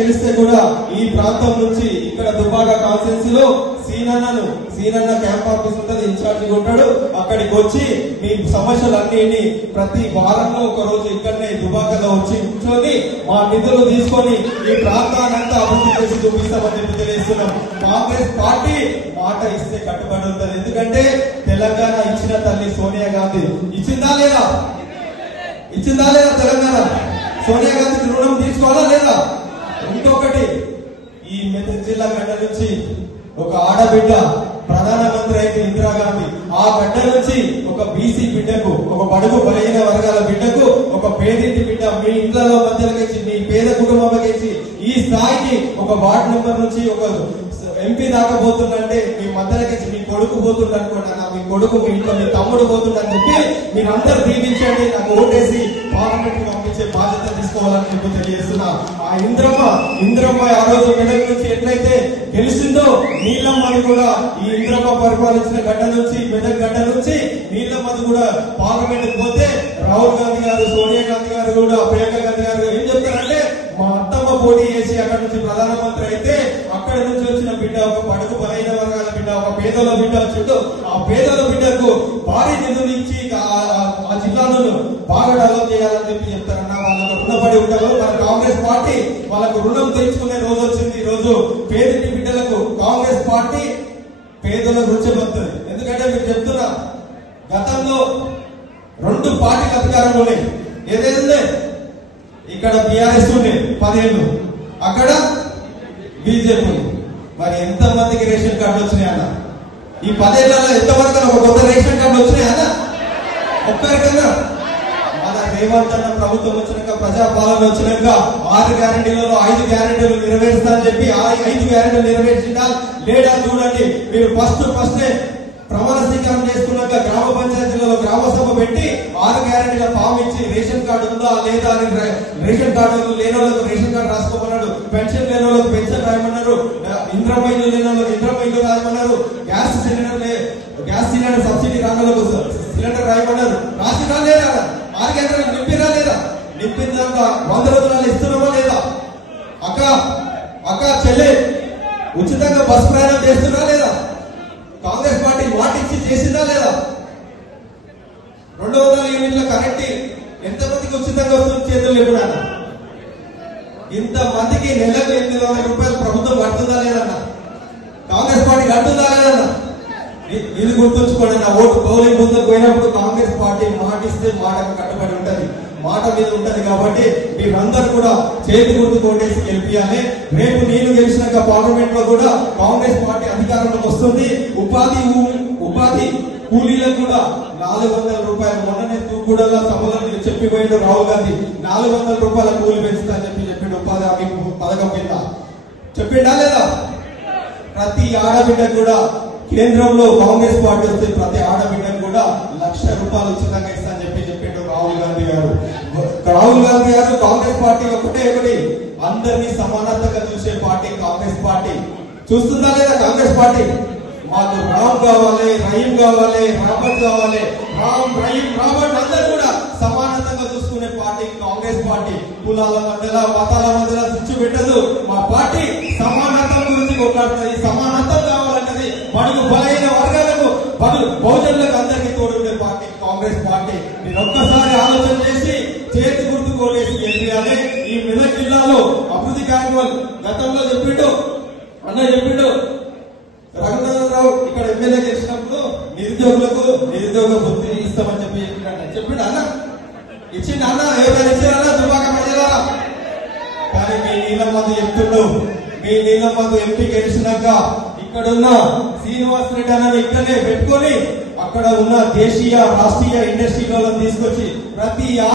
గెలిస్తే కూడా ఈ ప్రాంతం నుంచి ఇక్కడ దుబ్బాక కాన్సెన్స్లో సీనన్నను సీనన్న క్యాంప్ ఆఫీస్ ఉంటుంది ఇన్ఛార్జ్ ఉంటాడు అక్కడికి వచ్చి మీ సమస్యలన్నిటిని ప్రతి వారంలో ఒక రోజు ఇక్కడనే దుబాకలో వచ్చి కూర్చొని మా నిధులు తీసుకొని ఈ ప్రాంతానంతా అభివృద్ధి చేసి చూపిస్తామని చెప్పి తెలియజేస్తున్నాం. కాంగ్రెస్ పార్టీ మాట ఇస్తే కట్టుబడి ఉంటుంది. ఎందుకంటే తెలంగాణ ఇచ్చిన తల్లి సోనియా గాంధీ. ఇచ్చిందా లేదా? ఇచ్చిందా లేదా తెలంగాణ? సోనియా గాంధీ రుణం తీసుకోవాలా లేదా? ఇంకొకటి ఈ మెదక్ జిల్లా గడ్డ నుంచి ఒక ఆడబిడ్డ ప్రధానమంత్రి అయితే ఇందిరాగాంధీ. ఆ గడ్డ నుంచి ఒక బీసీ బిడ్డకు ఒక బడుగు బలహీన వర్గాల బిడ్డకు ఒక పేదింటి బిడ్డ మీ ఇంట్లో మధ్యలోకి మీ పేద కుటుంబంలోకి ఈ స్థాయికి ఒక వార్డు నెంబర్ నుంచి ఒక ఎంపీ దాకా పోతుందంటే మీ మధ్యలోకి మీ కొడుకు పోతుండ అనుకోండి అన్న, మీ కొడుకు మీ ఇంట్లో మీ తమ్ముడు పోతుండని చెప్పి మీరందరూ దీవించండి. నాకు ఓటేసి పార్లమెంట్ పంపించే బాధ్యత తీసుకోవాలని చెప్పి తెలియజేస్తున్నా. ఆ ఇంద్రమ్మ ఇంద్రమ్మ ఆ రోజు మెదక్ నుంచి ఎట్లయితే గెలిచిందో నీలమ్మని కూడా ఈ ఇంద్రమ్మ పరిపాలించిన గడ్డ నుంచి మెదక్ గడ్డ నుంచి నీలమ్మది కూడా పార్లమెంట్ పోతే రాహుల్ గాంధీ గారు సోనియా గాంధీ గారు కూడా ప్రియాంక గాంధీ గారు ఏం చెప్తారంటే పోటీ చేసి అక్కడ నుంచి ప్రధానమంత్రి అయితే అక్కడ నుంచి వచ్చిన బిడ్డ ఒక పడుగు బలైన వర్గాల బిడ్డ ఒక పేదల బిడ్డ చుట్టూ ఆ పేదల బిడ్డకు భారీ నిధులు ఇచ్చి ఆ- జిల్లాలను బాగా డెవలప్ చేయాలని చెప్పి చెప్తారన్న వాళ్ళకు రుణపడి ఉంటారు మన కాంగ్రెస్ పార్టీ వాళ్ళకు రుణం తెచ్చుకునే రోజు వచ్చింది. ఈ రోజు పేదటి బిడ్డలకు కాంగ్రెస్ పార్టీ పేదల గురించి ఎందుకంటే మీరు చెప్తున్నా గతంలో రెండు పార్టీలు అధికారంలోనే ఏదైతే ఇక్కడ బీఆర్ఎస్ ఉండే పదేళ్ళు అక్కడ బీజేపీ. ఉంది మరి ఎంత మందికి రేషన్ కార్డు వచ్చినాయి అన్న? ఈ పదేళ్ళలో ఎంతవరకు ఒక కొత్త రేషన్ కార్డు వచ్చినాయి అన్న? ఒక్కరికన్నా మన రేవంత్ అన్న ప్రభుత్వం వచ్చినాక ప్రజాపాలన వచ్చినాక ఆరు గ్యారంటీలలో ఐదు గ్యారంటీలు నెరవేరుస్తా అని చెప్పి ఆ ఐదు గ్యారంటీలు నెరవేర్చిందా లేదా చూడండి. మీరు ఫస్ట్ ఫస్ట్ ప్రమాణ స్వీకారం చేసుకున్నాక గ్రామ పంచాయతీలలో గ్రామ సభ పెట్టి ఆరు గ్యారెంటీల ఫామ్ ఇచ్చి రేషన్ కార్డు ఉందా లేదా అని రేషన్ కార్డు లేని వాళ్ళకు రేషన్ కార్డు రాసుకోమన్నాడు. పెన్షన్ లేని వాళ్ళకు పెన్షన్ రాయమన్నారు. ఇంద్రమైలు లేని వాళ్ళకి ఇంద్రమైలు రాయమన్నారు. గ్యాస్ సిలిండర్ లే- గ్యాస్ సిలిండర్ సబ్సిడీ రాగలకు సిలిండర్ రాయమన్నారు. రాసినా లేదా ఆరు గంటలకు నింపినా లేదా నింపిన వంద రోజులు ఇస్తున్నామా లేదా? అక్క అక్క చెల్లి ఉచితంగా బస్ ప్రయాణం చేస్తున్నా లేదా కాంగ్రెస్ పార్టీ మాట ఇచ్చి చేసిందా లేదా రెండు వందల యూనిట్ల కరెంట్ ఎంతమందికి ఉచితంగా వస్తుంది చేతులు లేకుండా? ఇంత మందికి నెలకు ఎనిమిది వందల రూపాయలు ప్రభుత్వం కడుతుందా లేదన్న? కాంగ్రెస్ పార్టీ కడుతుందా లేదన్న? ఇది గుర్తుంచుకోండి నా ఓటు పోలింగ్ ముందు పోయినప్పుడు కాంగ్రెస్ పార్టీ మాట మాటకు కట్టుబడి మాట మీద ఉంటది కాబట్టి మీరందరూ కూడా చేతి ముందు కోటేసి గెలిపియాలి. రేపు నేను గెలిచినాక పార్లమెంట్లో కూడా కాంగ్రెస్ పార్టీ అధికారంలోకి వస్తుంది. ఉపాధి ఉపాధి కూలీలకు కూడా నాలుగు వందల రూపాయలు మొన్ననే తూకూడలో సభలో చెప్పిపోయిండు రాహుల్ గాంధీ. నాలుగు వందల రూపాయల కూలి పెంచుతా అని చెప్పి చెప్పిండు ఉపాధి హామీ పథకం కింద. చెప్పిండా లేదా? ప్రతి ఆడబిడ్డ కూడా కేంద్రంలో కాంగ్రెస్ పార్టీ వస్తే ప్రతి ఆడబిడ్డకు కూడా లక్ష రూపాయలు ఉచితంగా ఇస్తారు అని చెప్పి చెప్పిండు రాహుల్ గాంధీ గారు రాహుల్ గాంధీ గారు కాంగ్రెస్ పార్టీ ఒకటే ఒకటి. అందరినీ సమానతగా చూసే పార్టీ కాంగ్రెస్ పార్టీ. చూస్తుందా లేదా కాంగ్రెస్ పార్టీ? మాకు రామ్ కావాలి రహీం కావాలి రాబర్ట్ కావాలి. రామ్ రహీం రాబర్ట్ అందరూ కూడా సమానతంగా చూసుకునే పార్టీ కాంగ్రెస్ పార్టీ. కులాల మధ్యలో మతాల మధ్యలో మెదక్ జిల్లాలో అభివృద్ధి కార్యక్రమాలు గతంలో చెప్పిండు అన్న చెప్పిండు. రఘునాథరావు ఇక్కడ ఎమ్మెల్యే చేసినప్పుడు నిరుద్యోగులకు నిరుద్యోగ వృత్తి ఇస్తామని చెప్పి చెప్పినట్టు చెప్పిండు అన్న? ఇచ్చిండు అన్న? ఎవరైనా ఇచ్చారన్నా దుబాక ప్రజలారా కానీ మీ నీలం నీలమ్మది చెప్తుండు. మీ నీలం నీలమ్మది ఎంపీ గెలిచినాక ఇక్కడ ఉన్న శ్రీనివాస్ రెడ్డి అన్నది ఇక్కడనే పెట్టుకొని అక్కడ ఉన్న దేశీయ రాష్ట్రీయ ఇండస్ట్రీలలో తీసుకొచ్చి ప్రతి